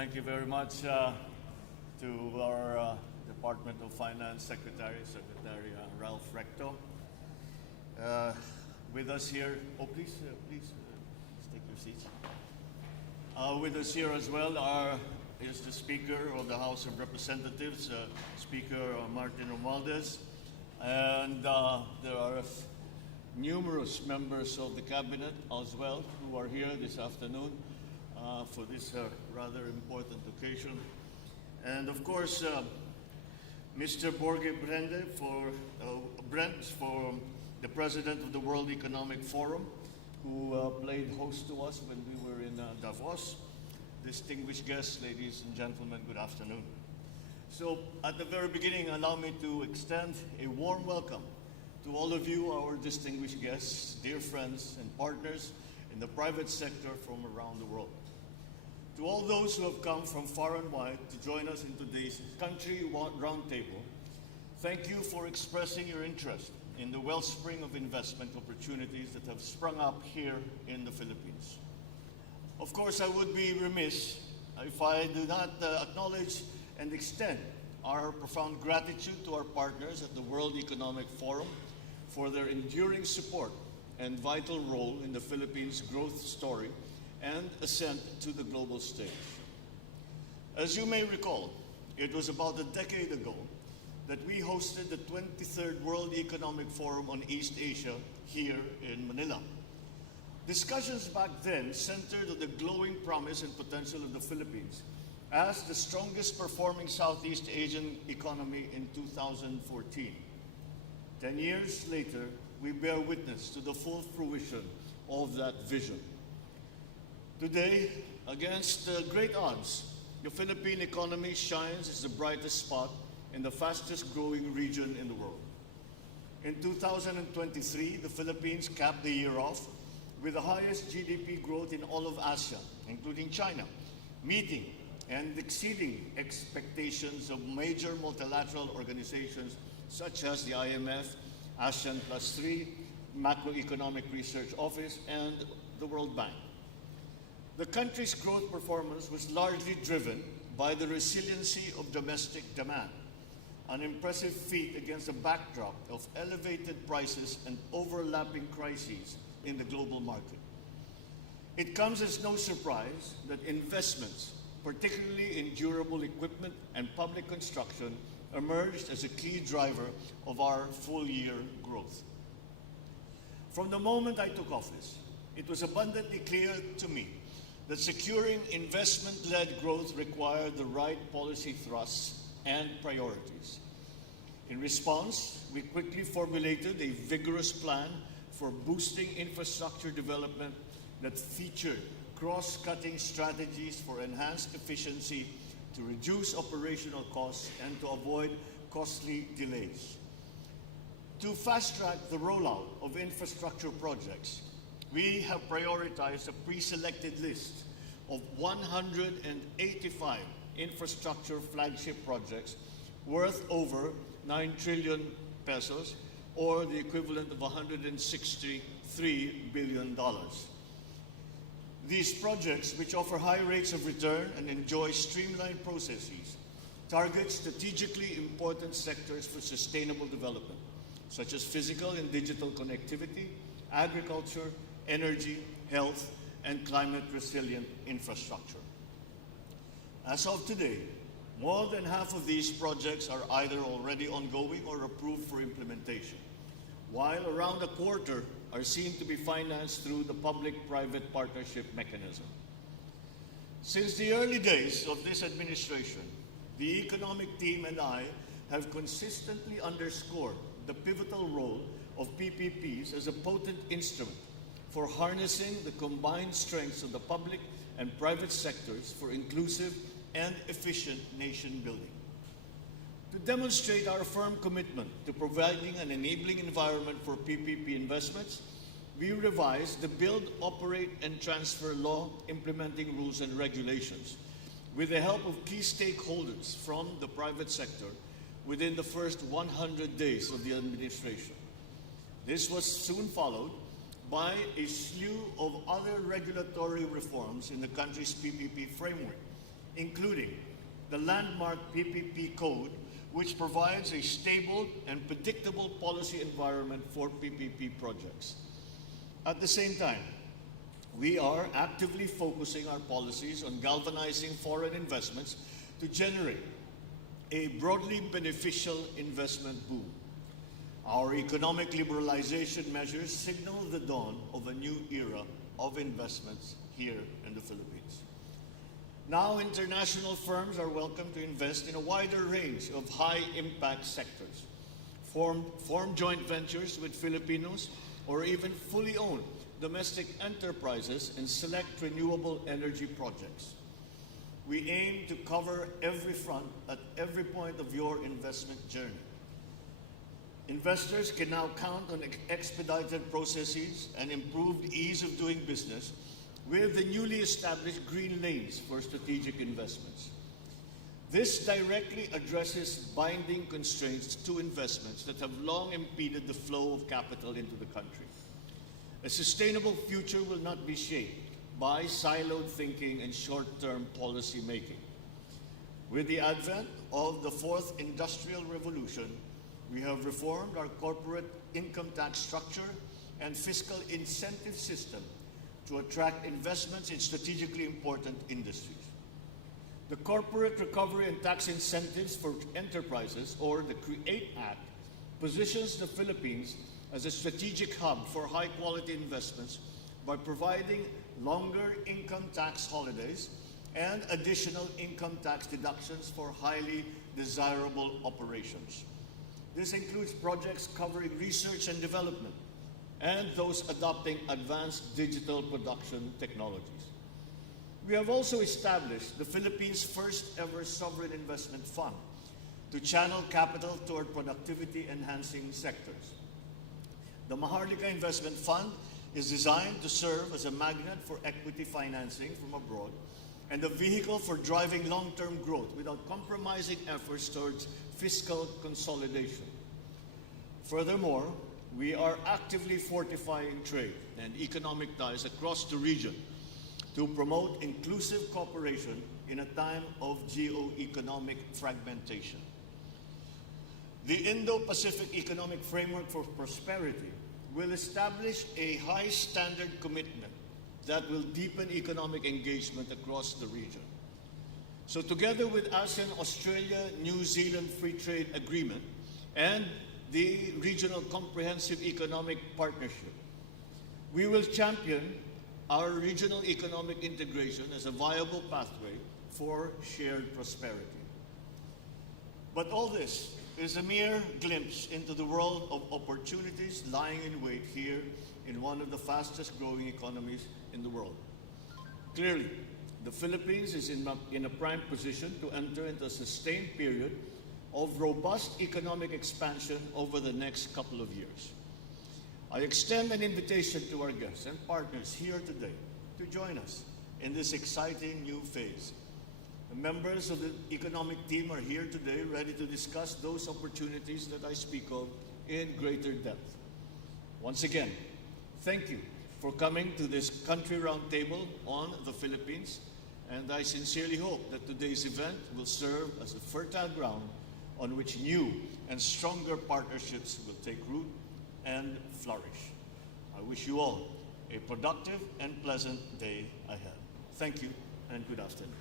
Thank you very much to our Department of Finance Secretary Ralph Recto. With us here, please take your seats. With us here as well is the Speaker of the House of Representatives, Speaker Martin Romualdez, and there are numerous members of the Cabinet as well who are here this afternoon for this rather important occasion. And of course, Mr. Borge Brent for the President of the World Economic Forum, who played host to us when we were in Davos. Distinguished guests, ladies and gentlemen, good afternoon. So at the very beginning, allow me to extend a warm welcome to all of you, our distinguished guests, dear friends and partners in the private sector from around the world. To all those who have come from far and wide to join us in today's Country Roundtable, thank you for expressing your interest in the wellspring of investment opportunities that have sprung up here in the Philippines. Of course, I would be remiss if I do not acknowledge and extend our profound gratitude to our partners at the World Economic Forum for their enduring support and vital role in the Philippines' growth story and ascent to the global stage. As you may recall, it was about a decade ago that we hosted the 23rd World Economic Forum on East Asia here in Manila. Discussions back then centered on the glowing promise and potential of the Philippines as the strongest performing Southeast Asian economy in 2014. 10 years later, we bear witness to the full fruition of that vision. Today, against great odds, the Philippine economy shines as the brightest spot in the fastest growing region in the world. In 2023, the Philippines capped the year off with the highest GDP growth in all of Asia, including China, meeting and exceeding expectations of major multilateral organizations such as the IMF, ASEAN Plus 3, Macroeconomic Research Office, and the World Bank. The country's growth performance was largely driven by the resiliency of domestic demand, an impressive feat against a backdrop of elevated prices and overlapping crises in the global market. It comes as no surprise that investments, particularly in durable equipment and public construction, emerged as a key driver of our full-year growth. From the moment I took office, it was abundantly clear to me that securing investment-led growth required the right policy thrusts and priorities. In response, we quickly formulated a vigorous plan for boosting infrastructure development that featured cross-cutting strategies for enhanced efficiency to reduce operational costs and to avoid costly delays. To fast-track the rollout of infrastructure projects, we have prioritized a pre-selected list of 185 infrastructure flagship projects worth over 9 trillion pesos, or the equivalent of $163 billion. These projects, which offer high rates of return and enjoy streamlined processes, target strategically important sectors for sustainable development, such as physical and digital connectivity, agriculture, energy, health, and climate-resilient infrastructure. As of today, more than half of these projects are either already ongoing or approved for implementation, while around a quarter are seen to be financed through the public-private partnership mechanism. Since the early days of this administration, the economic team and I have consistently underscored the pivotal role of PPPs as a potent instrument for harnessing the combined strengths of the public and private sectors for inclusive and efficient nation building. To demonstrate our firm commitment to providing an enabling environment for PPP investments, we revised the Build, Operate, and Transfer Law implementing rules and regulations with the help of key stakeholders from the private sector within the first 100 days of the administration. This was soon followed by a slew of other regulatory reforms in the country's PPP framework, including the landmark PPP Code, which provides a stable and predictable policy environment for PPP projects. At the same time, we are actively focusing our policies on galvanizing foreign investments to generate a broadly beneficial investment boom. Our economic liberalization measures signal the dawn of a new era of investments here in the Philippines. Now, international firms are welcome to invest in a wider range of high-impact sectors, form joint ventures with Filipinos, or even fully own domestic enterprises in select renewable energy projects. We aim to cover every front at every point of your investment journey. Investors can now count on expedited processes and improved ease of doing business with the newly established green lanes for strategic investments. This directly addresses binding constraints to investments that have long impeded the flow of capital into the country. A sustainable future will not be shaped by siloed thinking and short-term policy making. With the advent of the fourth industrial revolution, we have reformed our corporate income tax structure and fiscal incentive system to attract investments in strategically important industries. The Corporate Recovery and Tax Incentives for Enterprises, or the CREATE Act, positions the Philippines as a strategic hub for high-quality investments by providing longer income tax holidays and additional income tax deductions for highly desirable operations. This includes projects covering research and development and those adopting advanced digital production technologies. We have also established the Philippines' first ever sovereign investment fund to channel capital toward productivity-enhancing sectors. The Maharlika Investment Fund is designed to serve as a magnet for equity financing from abroad and a vehicle for driving long-term growth without compromising efforts towards fiscal consolidation. Furthermore, we are actively fortifying trade and economic ties across the region to promote inclusive cooperation in a time of geo-economic fragmentation. The Indo-Pacific Economic Framework for Prosperity will establish a high standard commitment that will deepen economic engagement across the region. So together with ASEAN-Australia-New Zealand Free Trade Agreement and the Regional Comprehensive Economic Partnership, we will champion our regional economic integration as a viable pathway for shared prosperity. But all this is a mere glimpse into the world of opportunities lying in wait here in one of the fastest growing economies in the world. Clearly, the Philippines is in a prime position to enter into a sustained period of robust economic expansion over the next couple of years. I extend an invitation to our guests and partners here today to join us in this exciting new phase. The members of the economic team are here today ready to discuss those opportunities that I speak of in greater depth. Once again, thank you for coming to this country roundtable on the Philippines, and I sincerely hope that today's event will serve as a fertile ground on which new and stronger partnerships will take root and flourish. I wish you all a productive and pleasant day ahead. Thank you and good afternoon.